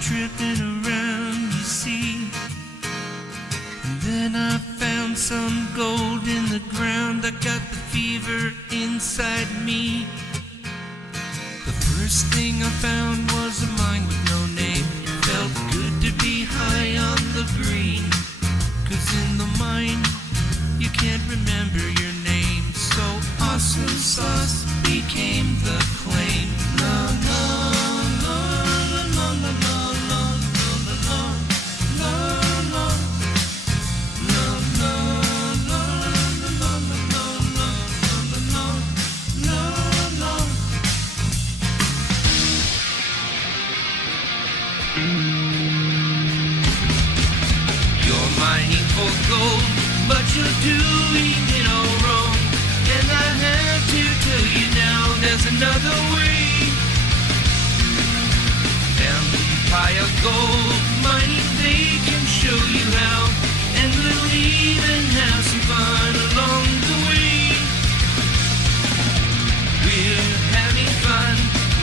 tripping around, you see. And then I found some gold in the ground. I got the fever inside me. The first thing I found was a mine with no name. It felt good to be high on the green, 'cause in the mine you can't remember your name. So awesome sauce became the claim. La la la la la la la la la la la la la la. You're mining for gold, but you're doing it all wrong. And I have to tell you now, there's another way. Empire Gold Mining, they can show you how, and we'll even have some fun along the way. We're having fun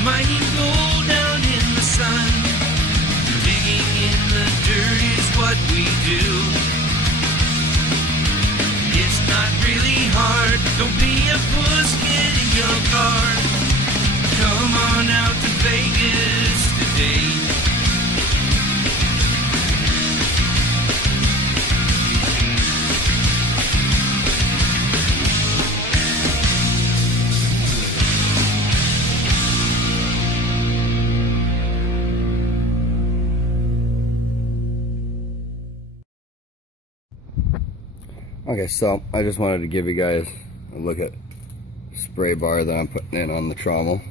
mining gold out in the sun. Digging in the dirt is what we do. It's not really hard, don't be a puss, get in your car. Come on out to Vegas today. Okay, so I just wanted to give you guys a look at the spray bar that I'm putting in on the Trommel.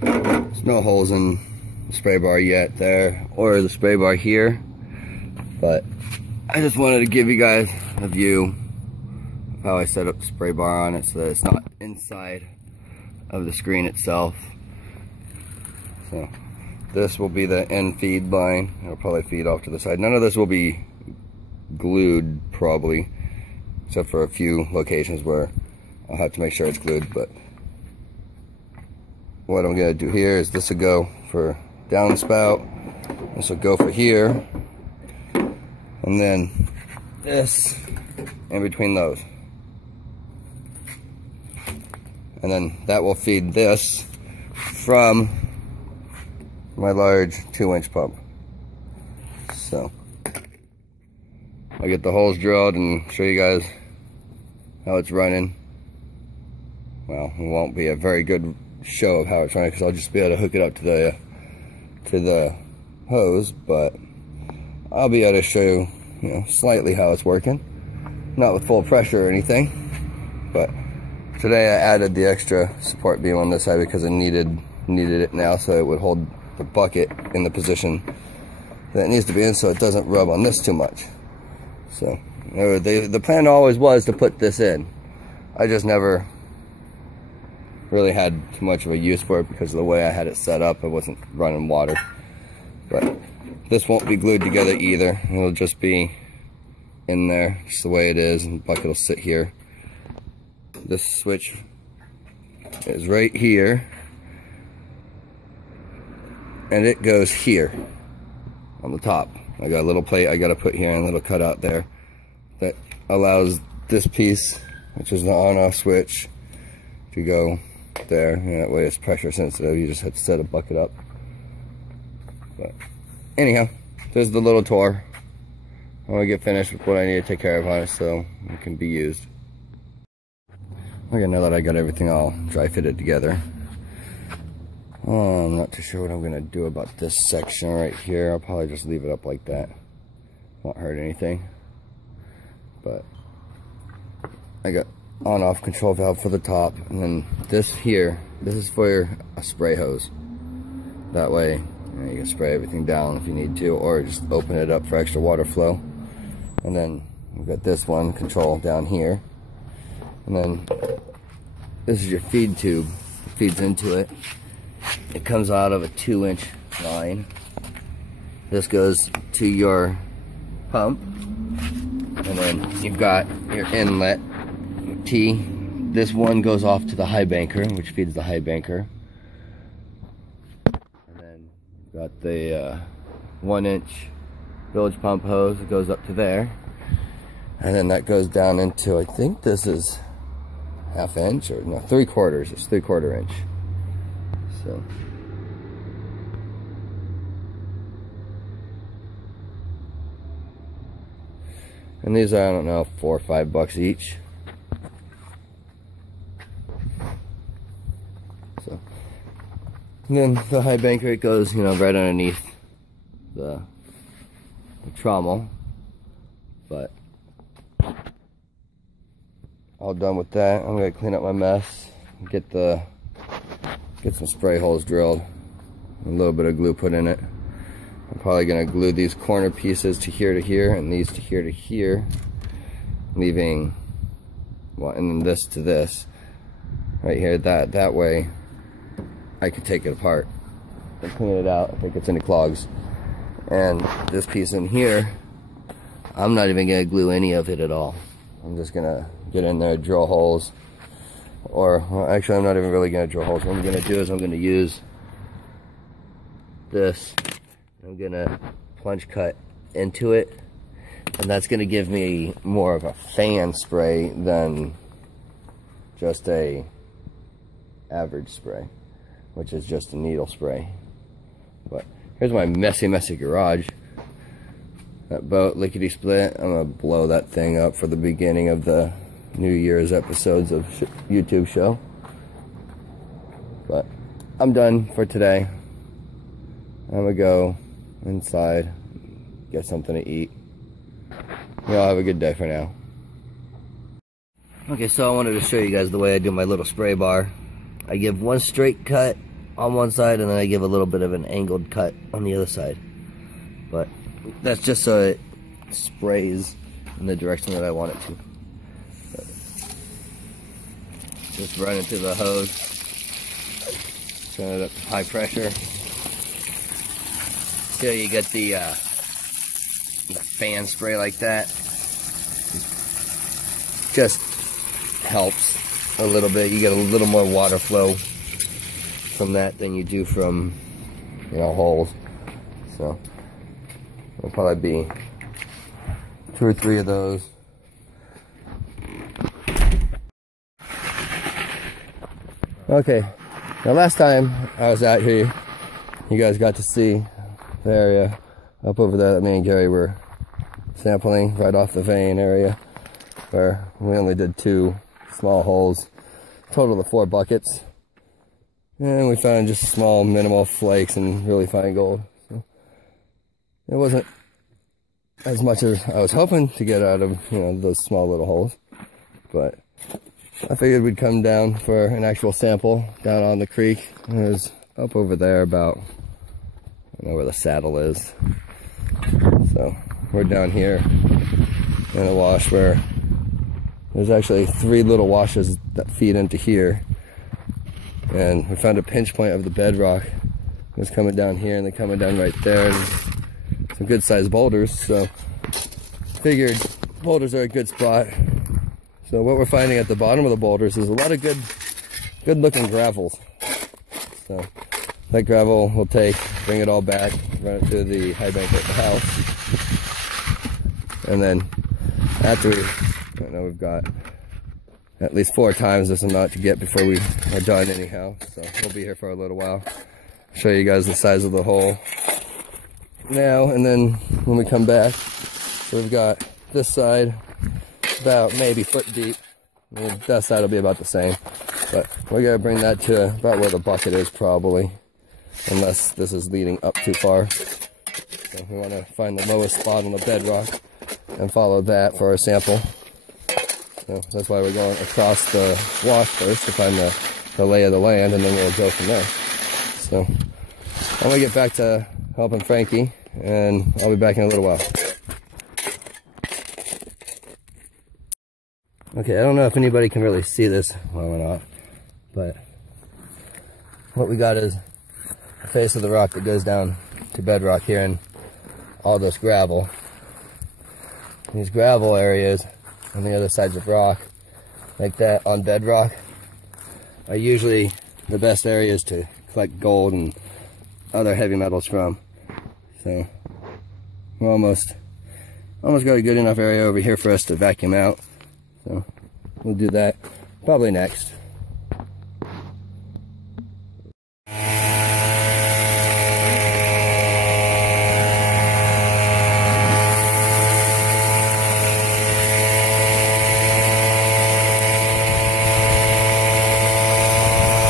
There's no holes in the spray bar yet there, or the spray bar here, but I just wanted to give you guys a view of how I set up the spray bar on it so that it's not inside of the screen itself. So this will be the end feed line. It'll probably feed off to the side. None of this will be glued probably, except for a few locations where I'll have to make sure it's glued. But what I'm going to do here is this will go for downspout, this will go for here, and then this in between those. And then that will feed this from my large 2-inch pump. So I'll get the holes drilled and show you guys how it's running. Well, it won't be a very good show of how it's running because I'll just be able to hook it up to the hose, but I'll be able to show you, slightly how it's working. Not with full pressure or anything, but today I added the extra support beam on this side because I needed it now, so it would hold the bucket in the position that it needs to be in, so it doesn't rub on this too much. So the plan always was to put this in. I just never really had too much of a use for it because of the way I had it set up. I wasn't running water. But this won't be glued together either. It'll just be in there just the way it is, and the bucket will sit here. This switch is right here, and it goes here on the top. I got a little plate I got to put here and a little cutout there that allows this piece, which is the on-off switch, to go there, and that way it's pressure sensitive. You just have to set a bucket up. But anyhow, there's the little tour. I want to get finished with what I need to take care of on it so it can be used. Okay, now that I got everything all dry fitted together, I'm not too sure what I'm going to do about this section right here. I'll probably just leave it up like that. Won't hurt anything. But I got on-off control valve for the top, and then this here, this is for a spray hose. That way you can spray everything down if you need to, or just open it up for extra water flow. And then we've got this one control down here, and then this is your feed tube. It feeds into it. It comes out of a 2-inch line. This goes to your pump, and then you've got your inlet T. This one goes off to the high banker, which feeds the high banker. And then you've got the 1-inch bilge pump hose that goes up to there, and then that goes down into, I think this is 1/2 inch, or no, 3/4. It's 3/4 inch. So and these are, I don't know, $4 or $5 each. So, and then the high bank rate goes, you know, right underneath the trommel. But all done with that. I'm gonna clean up my mess, get some spray holes drilled, a little bit of glue put in it. I'm probably gonna glue these corner pieces to here, and these to here, leaving, well, and then this to this right here. That way I can take it apart and clean it out if it gets any clogs. And this piece in here, I'm not even gonna glue any of it at all. I'm just gonna get in there, drill holes, or, well, actually I'm not even really gonna drill holes. What I'm gonna do is I'm gonna use this. I'm gonna plunge cut into it, and that's gonna give me more of a fan spray than just a average spray, which is just a needle spray. But here's my messy garage. That boat lickety split. I'm gonna blow that thing up for the beginning of the New Year's episodes of YouTube show. But I'm done for today. I'm gonna go inside, get something to eat. Y'all have a good day for now. Okay, so I wanted to show you guys the way I do my little spray bar. I give one straight cut on one side, and then I give a little bit of an angled cut on the other side. But that's just so it sprays in the direction that I want it to. But just run into the hose, turn it up to high pressure. So you get the fan spray like that. Just helps a little bit. You get a little more water flow from that than you do from, you know, holes. So it'll probably be 2 or 3 of those. Okay, now last time I was out here, you guys got to see the area up over there that me and Gary were sampling right off the vein area, where we only did 2 small holes, total of 4 buckets, and we found just small minimal flakes and really fine gold. So it wasn't as much as I was hoping to get out of, you know, those small little holes, but I figured we'd come down for an actual sample down on the creek. It was up over there about, I don't know where the saddle is. So we're down here in a wash where there's actually 3 little washes that feed into here. And we found a pinch point of the bedrock. It was coming down here and then coming down right there. And some good sized boulders. So figured boulders are a good spot. So what we're finding at the bottom of the boulders is a lot of good looking gravels. So that gravel we'll take, bring it all back, run it to the high bank at the house. And then after I don't know, we've got at least 4 times this amount to get before we are done anyhow. So we'll be here for a little while. Show you guys the size of the hole now, and then when we come back, we've got this side about maybe foot deep. That side will be about the same, but we're gonna bring that to about where the bucket is probably, unless this is leading up too far. So we want to find the lowest spot on the bedrock and follow that for our sample. So that's why we're going across the wash first to find the lay of the land, and then we'll go from there. So I'm gonna get back to helping Frankie, and I'll be back in a little while. Okay, I don't know if anybody can really see this well or not, but what we got is the face of the rock that goes down to bedrock here, and all this gravel. These gravel areas on the other sides of rock, like that on bedrock, are usually the best areas to collect gold and other heavy metals from. So we're almost got a good enough area over here for us to vacuum out. So we'll do that probably next.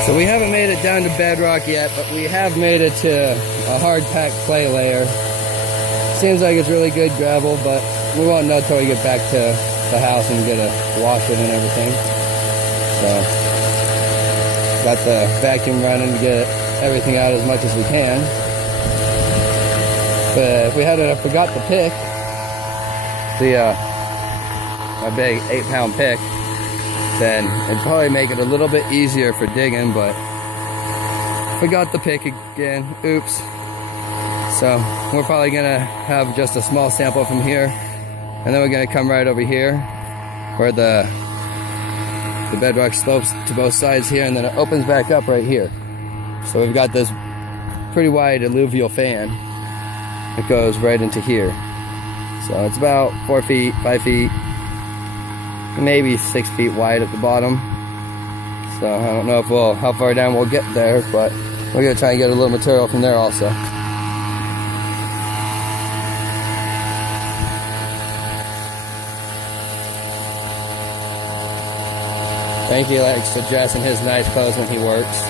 So we haven't made it down to bedrock yet, but we have made it to a hard packed clay layer. Seems like it's really good gravel, but we won't know until we get back to the house and get to wash it and everything. So got the vacuum running to get everything out as much as we can. But if we hadn't forgot the pick, my big 8-pound pick, then it'd probably make it a little bit easier for digging, but forgot the pick again. Oops. So we're probably gonna have just a small sample from here, and then we're gonna come right over here where the bedrock slopes to both sides here, and then it opens back up right here. So we've got this pretty wide alluvial fan that goes right into here. So it's about 4 feet, 5 feet, maybe 6 feet wide at the bottom. So I don't know if how far down we'll get there, but we're gonna try and get a little material from there also. Frankie likes to dress in his nice clothes when he works.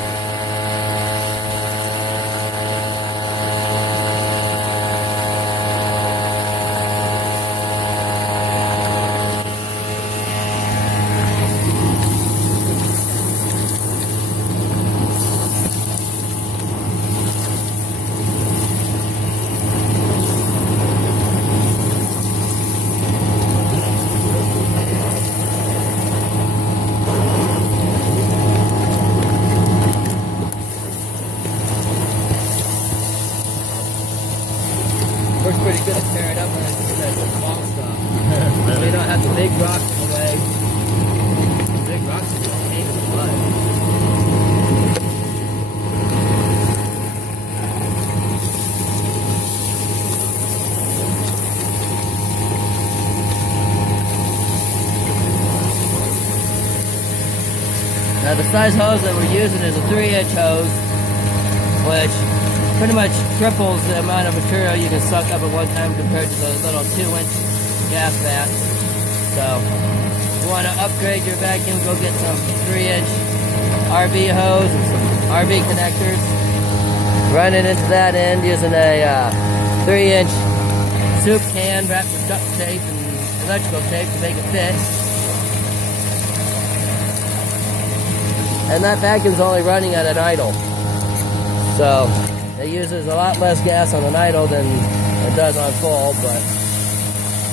Works pretty good to tear it up when I do that small stuff. We don't have the big rocks in the way. The big rocks are just a pain in the butt. Now the size hose that we're using is a 3-inch hose, which pretty much triples the amount of material you can suck up at one time compared to the little 2-inch gas vat. So if you want to upgrade your vacuum, go get some 3-inch RV hose and some RV connectors. Run it into that end using a 3-inch soup can wrapped with duct tape and electrical tape to make it fit. And that vacuum's only running at an idle. So it uses a lot less gas on an idle than it does on full, but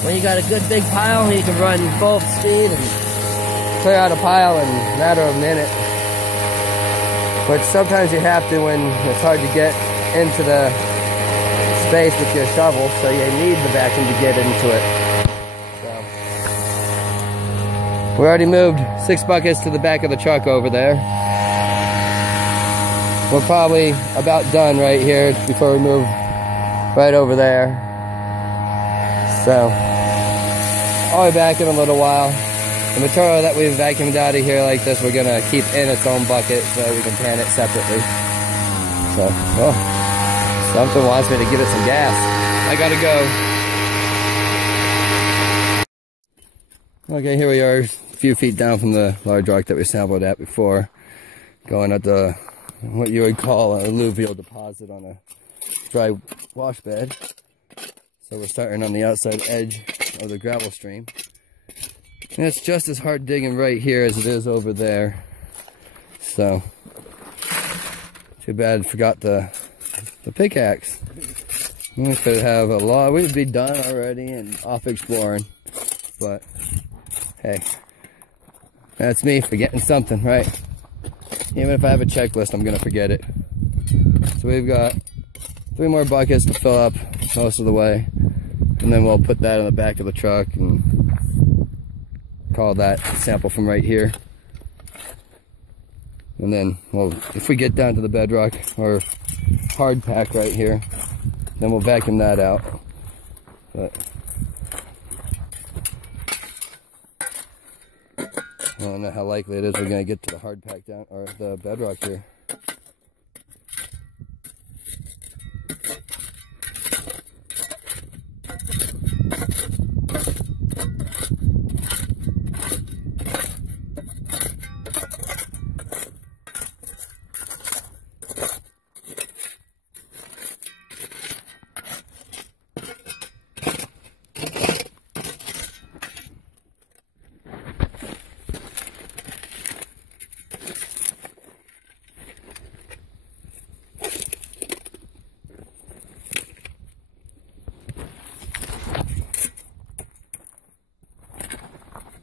when you got a good big pile, you can run full speed and clear out a pile in a matter of a minute. Which sometimes you have to when it's hard to get into the space with your shovel, so you need the vacuum to get into it. We already moved 6 buckets to the back of the truck over there. We're probably about done right here before we move right over there. So, I'll be back in a little while. The material that we've vacuumed out of here like this, we're gonna keep in its own bucket so we can pan it separately. So, well, something wants me to give it some gas. I gotta go. Okay, here we are, a few feet down from the large rock that we sampled at before. Going at the, what you would call an alluvial deposit on a dry wash bed. So we're starting on the outside edge of the gravel stream. And it's just as hard digging right here as it is over there. So, too bad I forgot the pickaxe. We could have a lot, we'd be done already and off exploring. But, hey, that's me forgetting something, right? Even if I have a checklist, I'm gonna forget it. So we've got 3 more buckets to fill up most of the way. And then we'll put that in the back of the truck and call that sample from right here. And then, well, if we get down to the bedrock or hard pack right here, then we'll vacuum that out. But I don't know how likely it is we're going to get to the hard pack down, or the bedrock here.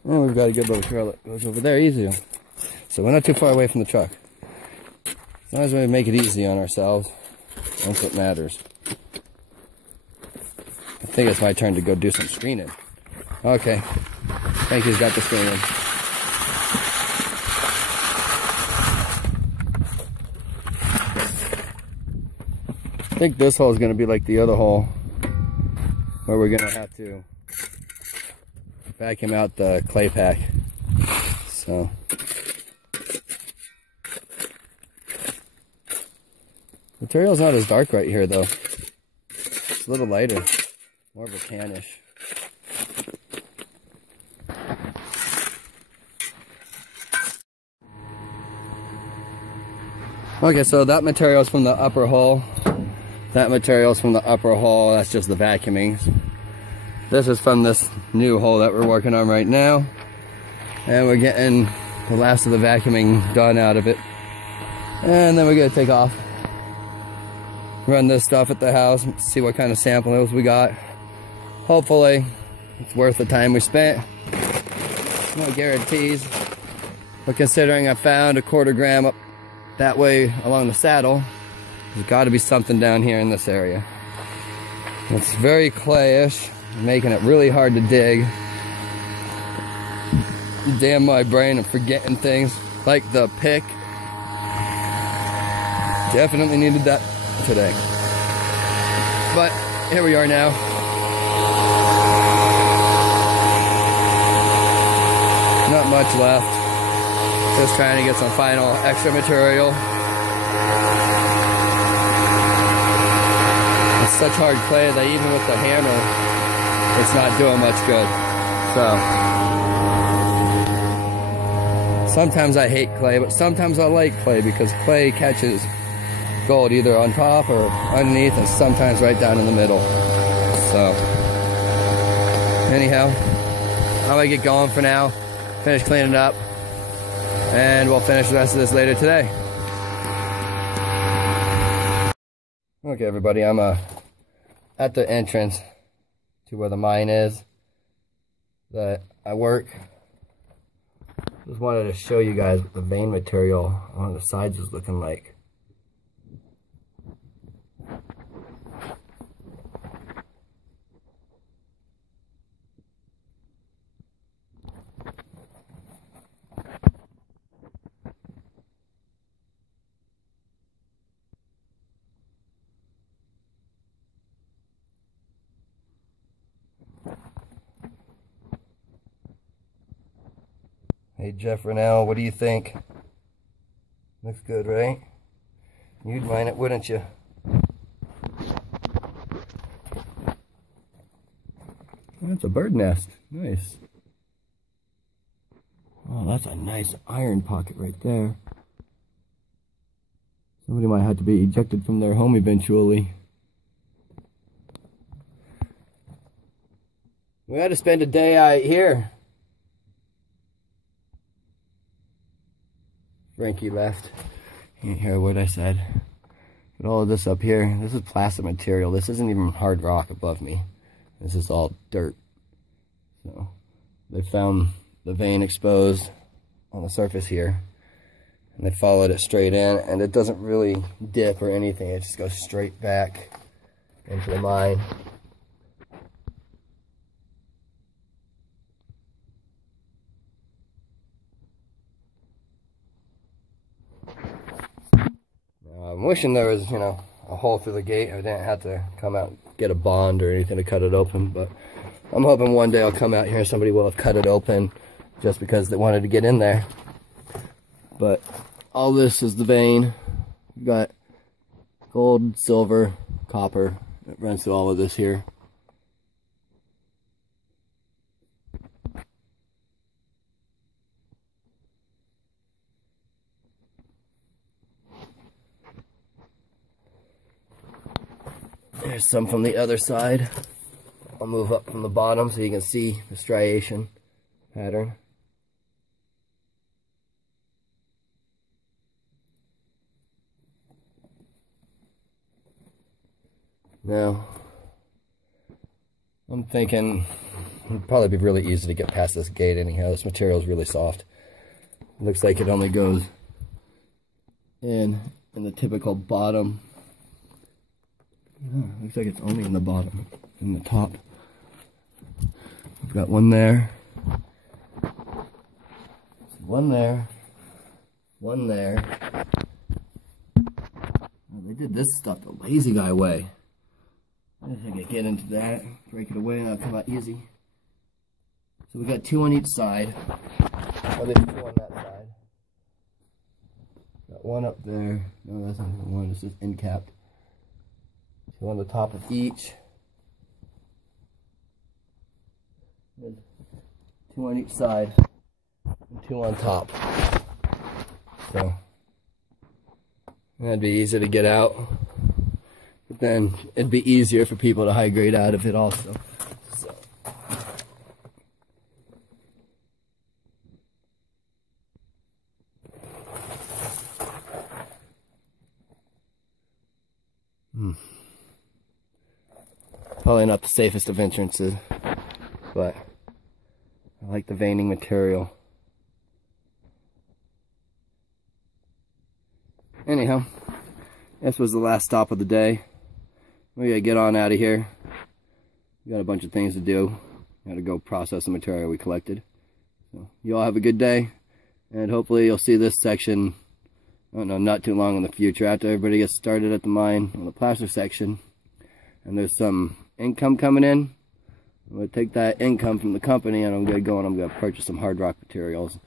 And we've got a good little trail that goes over there easy. So we're not too far away from the truck. As long as we make it easy on ourselves, that's what matters. I think it's my turn to go do some screening. Okay. Thank you's got the screening. I think this hole is going to be like the other hole, where we're going to have to vacuum out the clay pack. So material's not as dark right here though. It's a little lighter, more of a tannish. Okay, so that material's from the upper hole. That material's from the upper hole. That's just the vacuuming. This is from this new hole that we're working on right now. And we're getting the last of the vacuuming done out of it. And then we're gonna take off. Run this stuff at the house, see what kind of samples we got. Hopefully, it's worth the time we spent. No guarantees. But considering I found a 1/4 gram up that way along the saddle, there's gotta be something down here in this area. It's very clayish, making it really hard to dig. Damn my brain, I'm forgetting things. Like the pick. Definitely needed that today. But here we are now. Not much left. Just trying to get some final extra material. It's such hard clay that even with the hammer, it's not doing much good. So sometimes I hate clay, but sometimes I like clay because clay catches gold either on top or underneath, and sometimes right down in the middle. So anyhow, I'm gonna get going for now, finish cleaning up, and we'll finish the rest of this later today. Okay everybody, I'm at the entrance to where the mine is that I work. Just wanted to show you guys what the vein material on the sides is looking like. Hey Jeff Rennell, what do you think? Looks good, right? You'd mine it, wouldn't you? That's a bird nest. Nice. Oh, that's a nice iron pocket right there. Somebody might have to be ejected from their home eventually. We had to spend a day out here. Frankie left. You didn't hear what I said. But all of this up here, this is plastic material. This isn't even hard rock above me. This is all dirt. So they found the vein exposed on the surface here. And they followed it straight in, and it doesn't really dip or anything. It just goes straight back into the mine. I'm wishing there was, you know, a hole through the gate. I didn't have to come out and get a bond or anything to cut it open, but I'm hoping one day I'll come out here and somebody will have cut it open just because they wanted to get in there. But all this is the vein. We've got gold, silver, copper that runs through all of this here. There's some from the other side. I'll move up from the bottom so you can see the striation pattern. Now, I'm thinking it'd probably be really easy to get past this gate anyhow. This material is really soft. It looks like it only goes in the typical bottom. Looks like it's only in the bottom, in the top. We've got one there. One there. One there. Oh, they did this stuff the lazy guy way. I think I get into that, break it away, and that'll come out easy. So we got 2 on each side. Oh, there's 2 on that side. Got 1 up there. No, that's not one. This is end capped. 2 on the top of each. There's 2 on each side, and 2 on top. So that'd be easy to get out. But then it'd be easier for people to high grade out of it also. So. Probably not the safest of entrances, but I like the veining material. Anyhow, this was the last stop of the day. We gotta get on out of here. We got a bunch of things to do. Gotta go process the material we collected. So you all have a good day, and hopefully you'll see this section, I don't know, not too long in the future after everybody gets started at the mine on the placer section, and there's some income coming in. I'm gonna take that income from the company and I'm gonna go and I'm gonna purchase some hard rock materials.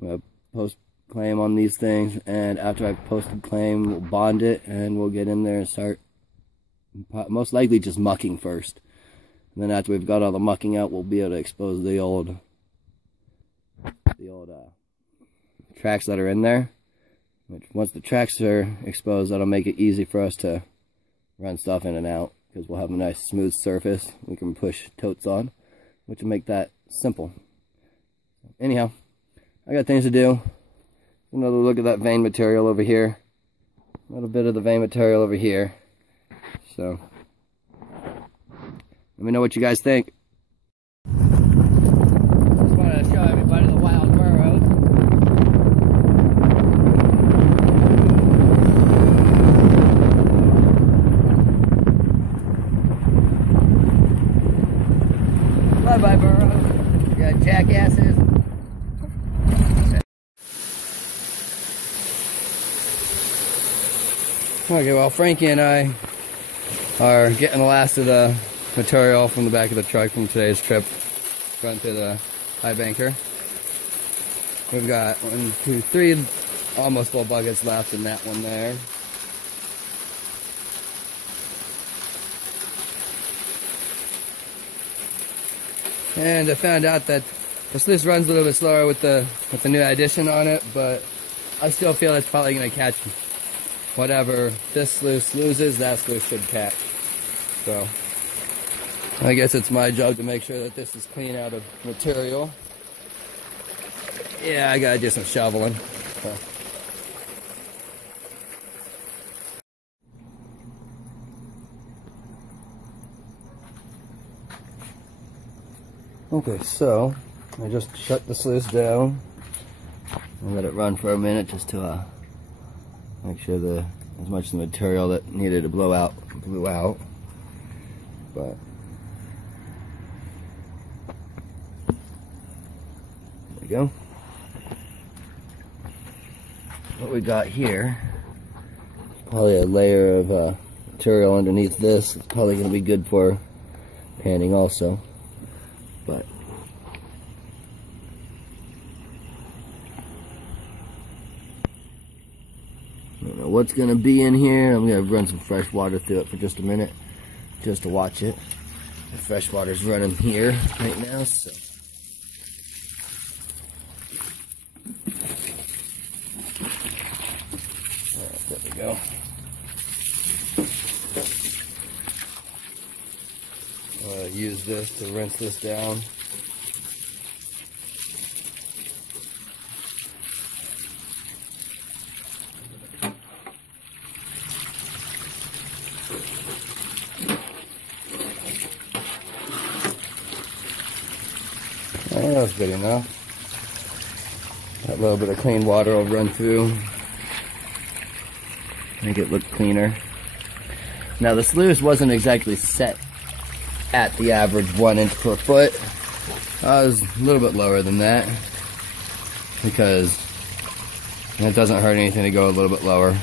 I'm gonna post claim on these things, and after I've posted claim, we'll bond it and we'll get in there and start most likely just mucking first. And then after we've got all the mucking out, we'll be able to expose the old tracks that are in there. Which once the tracks are exposed, that'll make it easy for us to run stuff in and out, because we'll have a nice smooth surface we can push totes on, which will make that simple. Anyhow, I got things to do. Another look at that vein material over here. A little bit of the vein material over here. So, let me know what you guys think. Just wanted to show everybody the wild burrows. Bye-bye, burrows. You got jackasses. Okay, well, Frankie and I are getting the last of the material from the back of the truck from today's trip front to the high banker. We've got 1, 2, 3 almost full buckets left in that one there. And I found out that the sluice runs a little bit slower with the new addition on it, but I still feel it's probably going to catch whatever this sluice loses, that sluice should catch. So I guess it's my job to make sure that this is clean out of material. Yeah, I gotta do some shoveling. So. Okay, so I just shut the sluice down and let it run for a minute just to make sure as much of the material that needed to blow out blew out. But there we go. What we got here is probably a layer of material underneath this. It's probably going to be good for panning also. But I don't know what's going to be in here. I'm going to run some fresh water through it for just a minute, just to watch it. The fresh water's running here right now, so. Alright, there we go. Use this to rinse this down. Oh, that's good enough. That little bit of clean water will run through, make it look cleaner. Now the sluice wasn't exactly set at the average 1 inch per foot. I was a little bit lower than that because it doesn't hurt anything to go a little bit lower.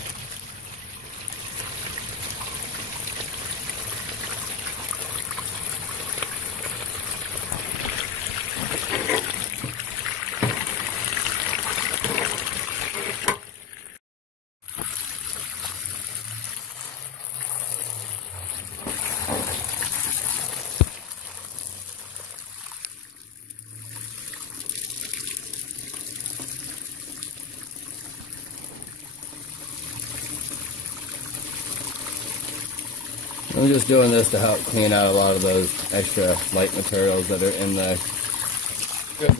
I'm just doing this to help clean out a lot of those extra light materials that are in the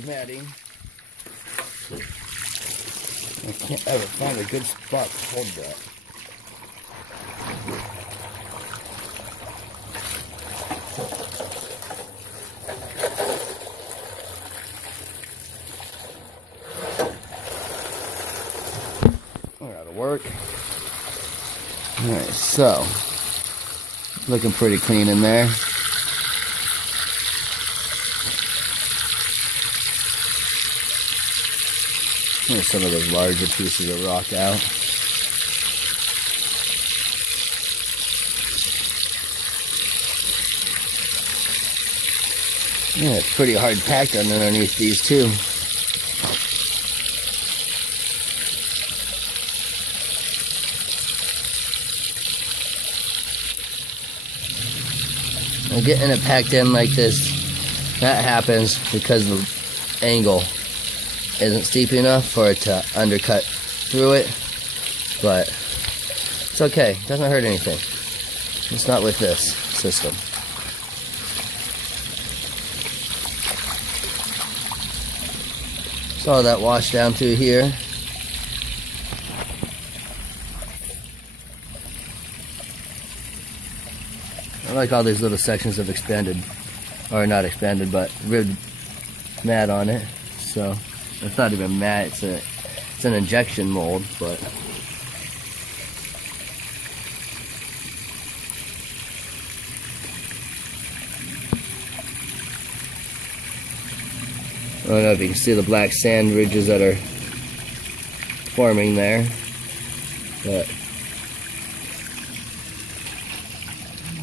matting. I can't ever find a good spot to hold that. That'll work. Alright, so looking pretty clean in there. Here's some of those larger pieces of rock out. Yeah, it's pretty hard packed underneath these too. And getting it packed in like this, that happens because the angle isn't steep enough for it to undercut through it, but it's okay, it doesn't hurt anything. It's not with this system. Saw that wash down through here. I like all these little sections of expanded, or not expanded, but ribbed mat on it. So it's not even mat; it's an injection mold, but I don't know if you can see the black sand ridges that are forming there, but.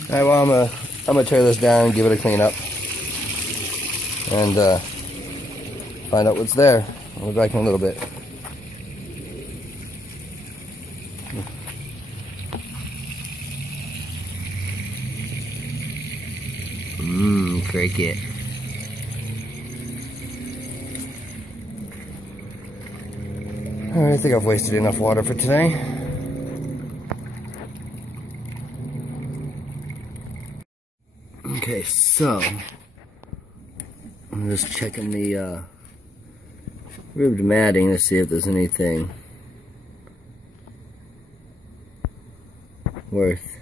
Alright, well, I'm gonna tear this down and give it a clean up and find out what's there. I'll be back in a little bit. Cricket. Alright, I think I've wasted enough water for today. Okay, so I'm just checking the ribbed matting to see if there's anything worth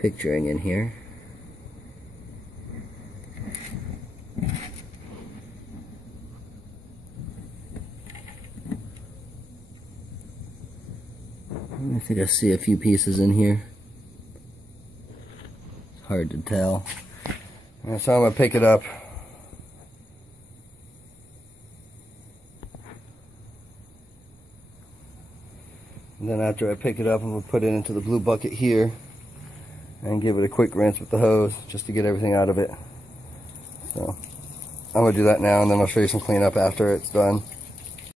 picturing in here. I think I see a few pieces in here. Hard to tell. So I'm going to pick it up. And then after I pick it up, I'm going to put it into the blue bucket here. and give it a quick rinse with the hose just to get everything out of it. So I'm going to do that now, and then I'll show you some cleanup after it's done.